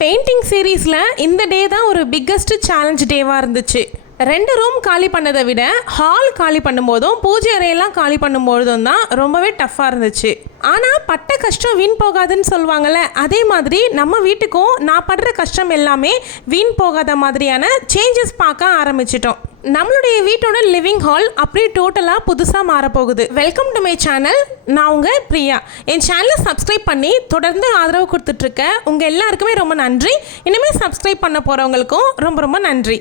Painting சீரீஸில் இந்த டே தான் ஒரு பிக்கஸ்ட் சேலஞ்ச் டேவாக இருந்துச்சு. 2 ரூம் காலி பண்ணதை விட ஹால் காலி பண்ணும்போதும் பூஜை அறையெல்லாம் காலி பண்ணும்போதும் தான் ரொம்பவே டஃப்பாக இருந்துச்சு. ஆனால் பட்ட கஷ்டம் வீண் போகாதுன்னு சொல்லுவாங்கள்ல, அதே மாதிரி நம்ம வீட்டுக்கும் நான் படுற கஷ்டம் எல்லாமே வீண் போகாத மாதிரியான சேஞ்சஸ் பார்க்க ஆரம்பிச்சிட்டோம். நம்மளுடைய வீட்டோட லிவிங் ஹால் அப்படியே டோட்டலாக புதுசாக மாறப்போகுது. Welcome to my channel. நான் உங்கள் பிரியா. என் சேனலை சப்ஸ்கிரைப் பண்ணி தொடர்ந்து ஆதரவு கொடுத்துட்ருக்க உங்கள் எல்லாருக்குமே ரொம்ப நன்றி. இனிமேல் சப்ஸ்கிரைப் பண்ண போகிறவங்களுக்கும் ரொம்ப ரொம்ப நன்றி.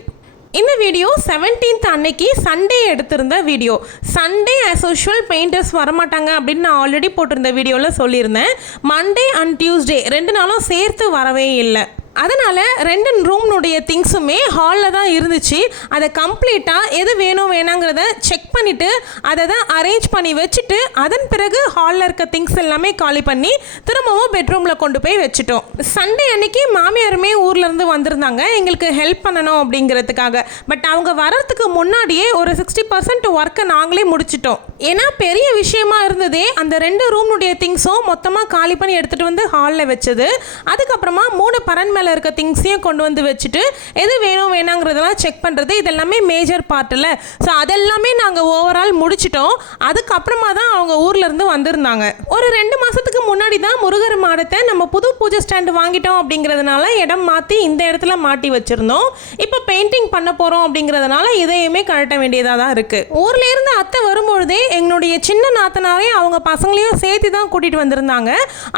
இந்த வீடியோ 17th அன்னைக்கு சண்டே எடுத்திருந்த video. Sunday as usual painters வரமாட்டாங்க அப்படின்னு நான் ஆல்ரெடி போட்டிருந்த வீடியோவில் சொல்லியிருந்தேன். மண்டே அண்ட் டியூஸ்டே 2 நாளும் சேர்த்து வரவே இல்லை. அதனால் 2 ரூம்னுடைய திங்ஸுமே ஹாலில் தான் இருந்துச்சு. அதை கம்ப்ளீட்டாக எது வேணும் வேணாங்கிறத செக் பண்ணிவிட்டு அதை தான் அரேஞ்ச் பண்ணி வச்சுட்டு அதன் பிறகு ஹாலில் இருக்க திங்ஸ் எல்லாமே காலி பண்ணி திரும்பவும் பெட்ரூமில் கொண்டு போய் வச்சுட்டோம். சண்டே அன்னைக்கு மாமியாருமே ஊர்லேருந்து வந்திருந்தாங்க எங்களுக்கு ஹெல்ப் பண்ணணும் அப்படிங்கிறதுக்காக. பட் அவங்க வர்றதுக்கு முன்னாடியே ஒரு 60% ஒர்க்கை நாங்களே முடிச்சிட்டோம். ஏன்னா பெரிய விஷயமா இருந்ததே அந்த 2 ரூம்னுடைய திங்ஸும் மொத்தமாக காலி பண்ணி எடுத்துகிட்டு வந்து ஹாலில் வச்சது. அதுக்கப்புறமா 3 பரன் மேலே இருக்க திங்ஸையும் கொண்டு வந்து வச்சுட்டு எது வேணும் வேணாங்கிறதெல்லாம் செக் பண்ணுறது, இதெல்லாமே மேஜர் பார்ட்டில். ஸோ அதெல்லாமே நாங்கள் ஓவரால் முடிச்சிட்டோம். அதுக்கப்புறமா தான் அவங்க ஊர்லேருந்து வந்திருந்தாங்க. ஒரு 2 மாதத்துக்கு முன்னாடி தான் முருகர் மாடத்தை நம்ம புது பூஜை ஸ்டாண்டு வாங்கிட்டோம் அப்படிங்கிறதுனால இடம் மாற்றி இந்த இடத்துல மாட்டி வச்சுருந்தோம். இப்போ பெயிண்டிங் பண்ண போகிறோம் அப்படிங்கிறதுனால இதையுமே கழட்ட வேண்டியதாக தான் இருக்குது. ஊர்லேருந்து அத்தை வரும்பொழுதே எங்களுடைய சின்ன நாத்தனாரையும் அவங்க பசங்களையும் சேர்த்து தான் கூட்டிகிட்டு வந்திருந்தாங்க.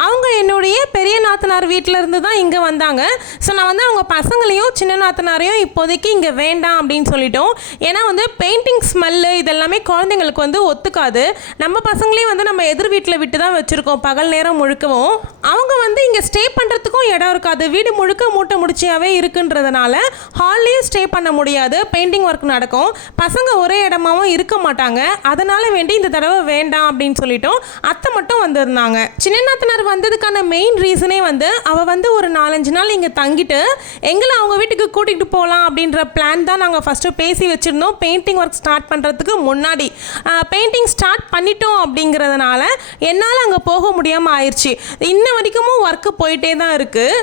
அவங்க என்னுடைய பெரிய நாத்தனார் வீட்டில் இருந்து தான் இங்கே வந்தாங்க. ஸோ நான் வந்து அவங்க பசங்களையும் சின்ன நாத்தனாரையும் இப்போதைக்கு இங்கே வேண்டாம் அப்படின்னு சொல்லிட்டோம். ஏன்னா வந்து பெயிண்டிங் ஸ்மெல்லு இதெல்லாமே குழந்தைங்களுக்கு வந்து ஒத்துக்காது. நம்ம பசங்களையும் வந்து நம்ம எதிர் வீட்டில் விட்டு தான் வச்சுருக்கோம் பகல் நேரம் முழுக்கவும். அவங்க வந்து இங்கே ஸ்டே பண்ணுறதுக்கும் இடம் இருக்காது. வீடு முழுக்க மூட்டை முடிச்சியாவே இருக்குன்றதுனால ஹால்லேயும் ஸ்டே பண்ண முடியாது. பெயிண்டிங் ஒர்க் நடக்கும். பசங்க ஒரே இடமாவும் இருக்க மாட்டாங்க. அதனால் வேண்டி இந்த தடவை வேண்டாம் அப்படின்னு சொல்லிட்டோம். அத்தை மட்டும் வந்திருந்தாங்க. சின்ன நாத்தனார் வந்ததுக்கான மெயின் ரீசனே வந்து அவள் வந்து ஒரு 4-5 நாள் இங்கே தங்கிட்டு எங்களை அவங்க வீட்டுக்கு கூட்டிகிட்டு போகலாம் அப்படின்ற பிளான் தான் நாங்கள் ஃபஸ்ட்டு பேசி வச்சுருந்தோம். பெயிண்டிங் ஒர்க் ஸ்டார்ட் பண்ணுறதுக்கு முன்னாடி பெயிண்டிங் ஸ்டார்ட் பண்ணிட்டோம் அப்படிங்கிறதுனால என்னால் அங்கே போக முடியாமல் ஆயிடுச்சு. இன்ன வரைக்கும் ஒர்க்கு போயிட்டே தான் இருக்குது.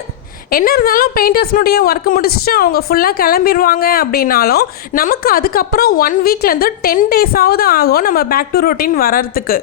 என்ன இருந்தாலும் பெயிண்டர்ஸ்னுடைய ஒர்க்கு முடிச்சுட்டு அவங்க ஃபுல்லாக கிளம்பிடுவாங்க அப்படின்னாலும் நமக்கு அதுக்கப்புறம் 1 வீக்லேருந்து 10 டேஸாவது ஆகும் நம்ம பேக் டு ரொட்டீன் வர்றதுக்கு.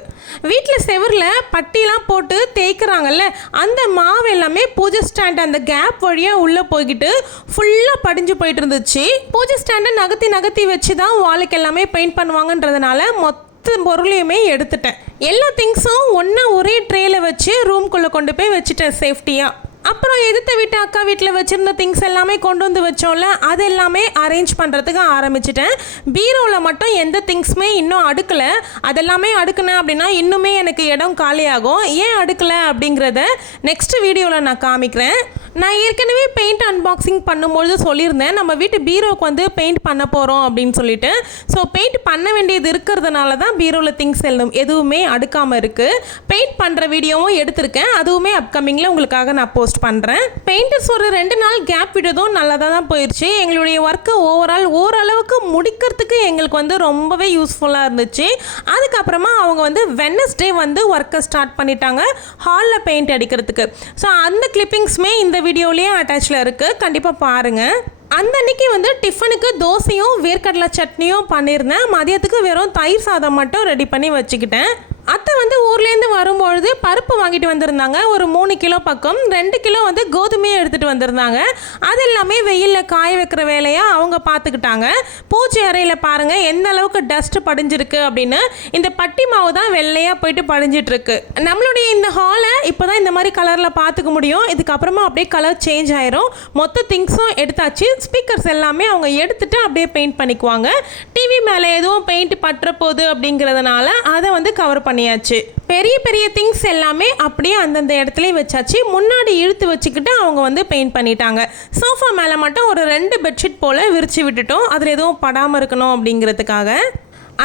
வீட்டில் செவரில் பட்டிலாம் போட்டு தேய்க்கிறாங்கல்ல, அந்த மாவு எல்லாமே பூஜை ஸ்டாண்ட் அந்த கேப் வழியாக உள்ளே போய்கிட்டு ஃபுல்லாக படிஞ்சு போயிட்டு இருந்துச்சு. பூஜை ஸ்டாண்டை நகர்த்தி வச்சு தான் வாலுக்கு எல்லாமே பெயிண்ட் பண்ணுவாங்கன்றதுனால மொத்த பொருளையுமே எடுத்துட்டேன். எல்லா திங்ஸும் ஒன்றா ஒரே ட்ரேயில் வச்சு ரூம்குள்ளே கொண்டு போய் வச்சுட்டேன் சேஃப்டியாக. அப்புறம் எதிர்த்த வீட்டு அக்கா வீட்டில் வச்சுருந்த திங்ஸ் எல்லாமே கொண்டு வந்து வச்சோம்ல, அது எல்லாமே அரேஞ்ச் பண்ணுறதுக்கு ஆரம்பிச்சிட்டேன். பீரோவில் மட்டும் எந்த திங்ஸுமே இன்னும் அடுக்கலை. அதெல்லாமே அடுக்குனேன் அப்படின்னா இன்னுமே எனக்கு இடம் காலியாகும். ஏன் அடுக்கலை அப்படிங்கிறத நெக்ஸ்ட் வீடியோவில் நான் காமிக்கிறேன். நான் ஏற்கனவே பெயிண்ட் அன்பாக்சிங் பண்ணும்பொழுது சொல்லியிருந்தேன் நம்ம வீட்டு பீரோவுக்கு வந்து பெயிண்ட் பண்ண போகிறோம் அப்படின்னு சொல்லிட்டு. ஸோ பெயிண்ட் பண்ண வேண்டியது இருக்கிறதுனால தான் பீரோவில் திங்ஸ் எதுவுமே அடுக்காமல் இருக்குது. பெயிண்ட் பண்ணுற வீடியோவும் எடுத்திருக்கேன். அதுவுமே அப்கமிங்கில் உங்களுக்காக நான் போஸ்ட் பண்ணுறேன். பெயிண்டர்ஸ் ஒரு 2 நாள் கேப் விட்டதும் நல்லா தான் போயிடுச்சு. எங்களுடைய ஒர்க்கு ஓவரால் ஓரளவுக்கு முடிக்கிறதுக்கு எங்களுக்கு வந்து ரொம்பவே யூஸ்ஃபுல்லாக இருந்துச்சு. அதுக்கப்புறமா அவங்க வந்து வெட்னஸ்டே வந்து ஒர்க்கை ஸ்டார்ட் பண்ணிட்டாங்க ஹாலில் பெயிண்ட் அடிக்கிறதுக்கு. ஸோ அந்த கிளிப்பிங்ஸுமே இந்த வீடியோலேயே அட்டாச்சில் இருக்குது. கண்டிப்பாக பாருங்கள். அந்த அன்னைக்கு வந்து டிஃபனுக்கு தோசையும் வேர்க்கடலை சட்னியும் பண்ணியிருந்தேன். மதியத்துக்கு வெறும் தயிர் சாதம் மட்டும் ரெடி பண்ணி வச்சுக்கிட்டேன். அத்தை வந்து ஊர்லேருந்து வரும்பொழுது பருப்பு வாங்கிட்டு வந்திருந்தாங்க. ஒரு 3 கிலோ பக்கம். 2 கிலோ வந்து கோதுமையை எடுத்துகிட்டு வந்திருந்தாங்க. அது எல்லாமே வெயிலில் காய வைக்கிற வேலையாக அவங்க பார்த்துக்கிட்டாங்க. பூஜை அறையில் பாருங்கள் எந்த அளவுக்கு டஸ்ட் படிஞ்சிருக்கு அப்படின்னு. இந்த பட்டி மாவு தான் வெள்ளையாக போயிட்டு படிஞ்சிட்ருக்கு. நம்மளுடைய இந்த ஹாலை இப்போ தான் இந்த மாதிரி கலரில் பார்த்துக்க முடியும். இதுக்கப்புறமா அப்படியே கலர் சேஞ்ச் ஆயிரும். மொத்த திங்ஸும் எடுத்தாச்சு. ஸ்பீக்கர்ஸ் எல்லாமே அவங்க எடுத்துகிட்டு அப்படியே பெயிண்ட் பண்ணிக்குவாங்க. டிவி மேலே எதுவும் பெயிண்ட் பற்ற போகுது அப்படிங்கிறதுனால அதை வந்து கவர் பண்ணியாச்சு. பெரிய பெரிய திங்ஸ் எல்லாமே அப்படியே அந்தந்த இடத்துலயே வச்சாச்சு. முன்னாடி இழுத்து வச்சுக்கிட்டு அவங்க வந்து பெயிண்ட் பண்ணிட்டாங்க. சோஃபா மேலே மட்டும் ஒரு 2 பெட்ஷீட் போல் விரித்து விட்டுட்டோம். அதில் எதுவும் படாமல் இருக்கணும் அப்படிங்கிறதுக்காக.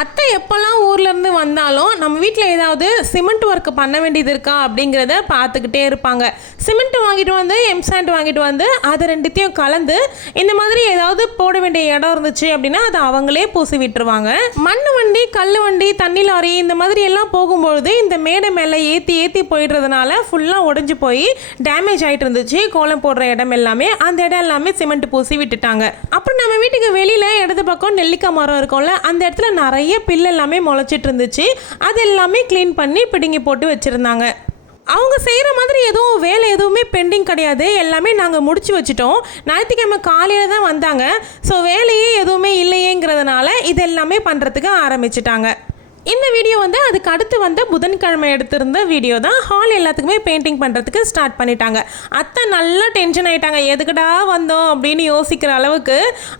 அத்தை எப்போல்லாம் ஊர்லேருந்து வந்தாலும் நம்ம வீட்டில் ஏதாவது சிமெண்ட் ஒர்க் பண்ண வேண்டியது இருக்கா அப்படிங்கிறத பார்த்துக்கிட்டே இருப்பாங்க. சிமெண்ட் வாங்கிட்டு வந்து எம்சாண்ட் வாங்கிட்டு வந்து அதை ரெண்டுத்தையும் கலந்து இந்த மாதிரி ஏதாவது போட வேண்டிய இடம் இருந்துச்சு அப்படின்னா அதை அவங்களே பூசி விட்டுருவாங்க. மண் வண்டி, கல் வண்டி, தண்ணி லாரி இந்த மாதிரி எல்லாம் போகும்பொழுது இந்த மேடை மேலே ஏற்றி போயிடுறதுனால ஃபுல்லாக உடஞ்சி போய் டேமேஜ் ஆகிட்டு இருந்துச்சு. கோலம் போடுற இடம் எல்லாமே, அந்த இடம் எல்லாமே சிமெண்ட் பூசி விட்டுட்டாங்க. அப்புறம் நம்ம வீட்டுக்கு வெளியில் இடது பக்கம் நெல்லிக்காய் மரம் இருக்கும்ல, அந்த இடத்துல நிறைய பில்லு எல்லாமே முளைச்சிட்டு இருந்துச்சு. அது எல்லாமே க்ளீன் பண்ணி பிடுங்கி போட்டு வச்சுருந்தாங்க. அவங்க செய்கிற மாதிரி எதுவும் வேலை எதுவுமே பெண்டிங் கிடையாது, எல்லாமே நாங்கள் முடிச்சு வச்சுட்டோம். ஞாயிற்றுக்கிழமை காலையில் தான் வந்தாங்க. ஸோ வேலையே எதுவுமே இல்லையேங்கிறதுனால இது எல்லாமே பண்ணுறதுக்கு ஆரம்பிச்சிட்டாங்க. இந்த வீடியோ வந்து அதுக்கு அடுத்து வந்து புதன்கிழமை எடுத்திருந்த வீடியோ தான். ஹால் எல்லாத்துக்குமே பெயிண்டிங் பண்ணுறதுக்கு ஸ்டார்ட் பண்ணிட்டாங்க. அத்தை நல்லா டென்ஷன் ஆகிட்டாங்க, எதுக்குடா வந்தோம் அப்படின்னு யோசிக்கிற அளவுக்கு.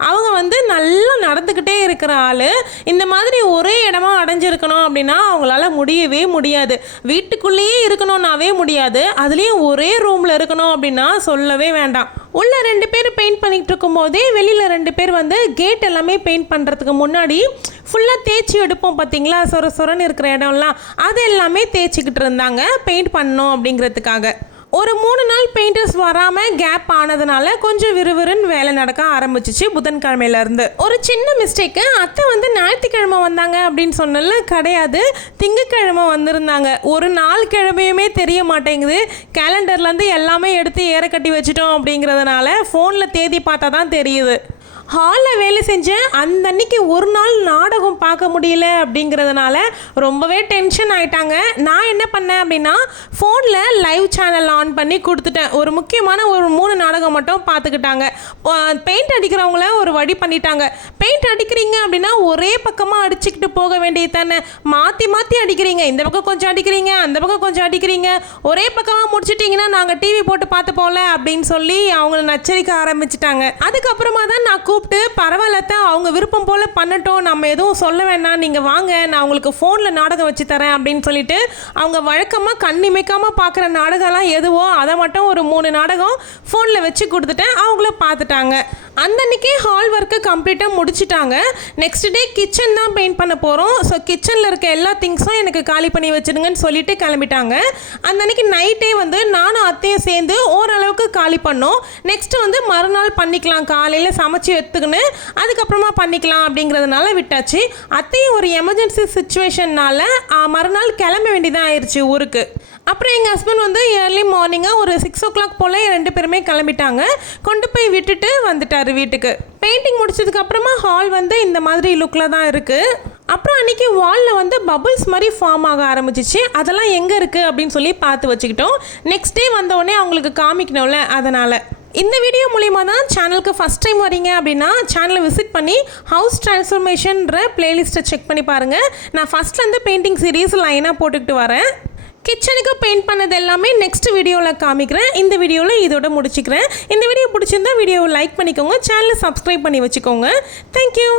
அவங்க வந்து நல்லா நடந்துக்கிட்டே இருக்கிற ஆள். இந்த மாதிரி ஒரே இடமா அடைஞ்சிருக்கணும் அப்படின்னா அவங்களால முடியவே முடியாது. வீட்டுக்குள்ளேயே இருக்கணும்னாவே முடியாது, அதுலேயும் ஒரே ரூமில் இருக்கணும் அப்படின்னா சொல்லவே வேண்டாம். உள்ள 2 பேர் பெயிண்ட் பண்ணிகிட்டு இருக்கும்போதே வெளியில் 2 பேர் வந்து கேட் எல்லாமே பெயிண்ட் பண்ணுறதுக்கு முன்னாடி ஃபுல்லாக தேய்ச்சி எடுப்போம் பார்த்தீங்களா, சொரன்னு இருக்கிற இடம்லாம், அது எல்லாமே தேய்ச்சிக்கிட்டு இருந்தாங்க பெயிண்ட் பண்ணோம் அப்படிங்கிறதுக்காக. ஒரு 3 நாள் பெயிண்டர்ஸ் வராமல் கேப் ஆனதுனால கொஞ்சம் விறுவிறுன்னு வேலை நடக்க ஆரம்பிச்சிச்சு புதன்கிழமையிலேருந்து. ஒரு சின்ன மிஸ்டேக்கு, அத்தை வந்து ஞாயிற்றுக்கிழமை வந்தாங்க அப்படின்னு சொன்னல, கிடையாது, திங்கக்கிழமை வந்திருந்தாங்க. ஒரு நாள் கிழமையுமே தெரிய மாட்டேங்குது. கேலண்டர்லேருந்து எல்லாமே எடுத்து ஏற கட்டி வச்சுட்டோம் அப்படிங்கிறதுனால ஃபோனில் தேதி பார்த்தா தான் தெரியுது. ஹாலில் வேலை செஞ்ச அந்த அன்னைக்கு ஒரு நாள் நாடகம் பார்க்க முடியல அப்படிங்கிறதுனால ரொம்பவே டென்ஷன் ஆகிட்டாங்க. நான் என்ன பண்ணேன் அப்படின்னா ஃபோனில் லைவ் சேனல் ஆன் பண்ணி கொடுத்துட்டேன். ஒரு முக்கியமான ஒரு 3 நாடகம் மட்டும் பார்த்துக்கிட்டாங்க. பெயிண்ட் அடிக்கிறவங்கள ஒரு வழி பண்ணிட்டாங்க. பெயிண்ட் அடிக்கிறீங்க அப்படின்னா ஒரே பக்கமாக அடிச்சுக்கிட்டு போக வேண்டியது தானே, மாற்றி அடிக்கிறீங்க, இந்த பக்கம் கொஞ்சம் அடிக்கிறீங்க, அந்த பக்கம் கொஞ்சம் அடிக்கிறீங்க, ஒரே பக்கமாக முடிச்சிட்டிங்கன்னா நாங்கள் டிவி போட்டு பார்த்து போகல அப்படின்னு சொல்லி அவங்கள நச்சரிக்க ஆரம்பிச்சிட்டாங்க. அதுக்கப்புறமா தான் நான் கூப்பிட்டு, பரவாயில்லத்த அவங்க விருப்பம் போல் பண்ணட்டும், நம்ம எதுவும் சொல்ல வேணாம், நீங்கள் வாங்க நான் உங்களுக்கு ஃபோனில் நாடகம் வச்சு தரேன் அப்படின்னு சொல்லிட்டு அவங்க வழக்கமாக கண்ணிமைக்காமல் பார்க்குற நாடகம்லாம் எதுவோ அதை மட்டும் ஒரு 3 நாடகம் ஃபோனில் வச்சு கொடுத்துட்டேன். அவங்களும் பார்த்துட்டாங்க. அந்த அன்றைக்கே ஹால் ஒர்க்கு கம்ப்ளீட்டாக முடிச்சிட்டாங்க. நெக்ஸ்ட் டே கிச்சன் தான் பெயிண்ட் பண்ண போகிறோம். ஸோ கிச்சனில் இருக்க எல்லா திங்ஸும் எனக்கு காலி பண்ணி வச்சுடுங்கன்னு சொல்லிட்டு கிளம்பிட்டாங்க. அந்த அன்றைக்கி நைட்டே வந்து நானும் அத்தையும் சேர்ந்து ஓரளவுக்கு காலி பண்ணோம். நெக்ஸ்ட்டு வந்து மறுநாள் பண்ணிக்கலாம், காலையில் சமைச்சு எடுத்துக்கின்னு அதுக்கப்புறமா பண்ணிக்கலாம் அப்படிங்கிறதுனால விட்டாச்சு. அத்தையும் ஒரு எமர்ஜென்சி சுச்சுவேஷன்னால மறுநாள் கிளம்ப வேண்டியதாக ஆயிடுச்சு ஊருக்கு. அப்புறம் எங்கள் ஹஸ்பண்ட் வந்து ஏர்லி மார்னிங்காக ஒரு 6 o'clock போல் 2 பேருமே கிளம்பிட்டாங்க. கொண்டு போய் விட்டுட்டு வந்துட்டார் வீட்டுக்கு. பெயிண்டிங் முடிச்சதுக்கப்புறமா ஹால் வந்து இந்த மாதிரி லுக்கில் தான் இருக்குது. அப்புறம் அன்றைக்கி வாலில் வந்து பபுள்ஸ் மாதிரி ஃபார்ம் ஆக ஆரம்பிச்சிச்சு. அதெல்லாம் எங்கே இருக்குது அப்படின்னு சொல்லி பார்த்து வச்சுக்கிட்டோம். நெக்ஸ்ட் டே வந்தோடனே அவங்களுக்கு காமிக்கணும்ல, அதனால். இந்த வீடியோ மூலிமா தான் சேனலுக்கு ஃபஸ்ட் டைம் வரீங்க அப்படின்னா சேனலை விசிட் பண்ணி ஹவுஸ் டிரான்ஸ்ஃபர்மேஷன்ற பிளேலிஸ்ட்டை செக் பண்ணி பாருங்கள். நான் ஃபஸ்ட்லேருந்து பெயிண்டிங் சீரீஸ் லைனாக போட்டுக்கிட்டு வரேன். கிச்சனுக்கு பெயிண்ட் பண்ணது எல்லாமே நெக்ஸ்ட் வீடியோவில் காமிக்கிறேன். இந்த வீடியோவில் இதோட முடிச்சுக்கிறேன். இந்த வீடியோ பிடிச்சிருந்தா வீடியோவை லைக் பண்ணிக்கோங்க, சேனலை சப்ஸ்கிரைப் பண்ணி வச்சுக்கோங்க. தேங்க்யூ.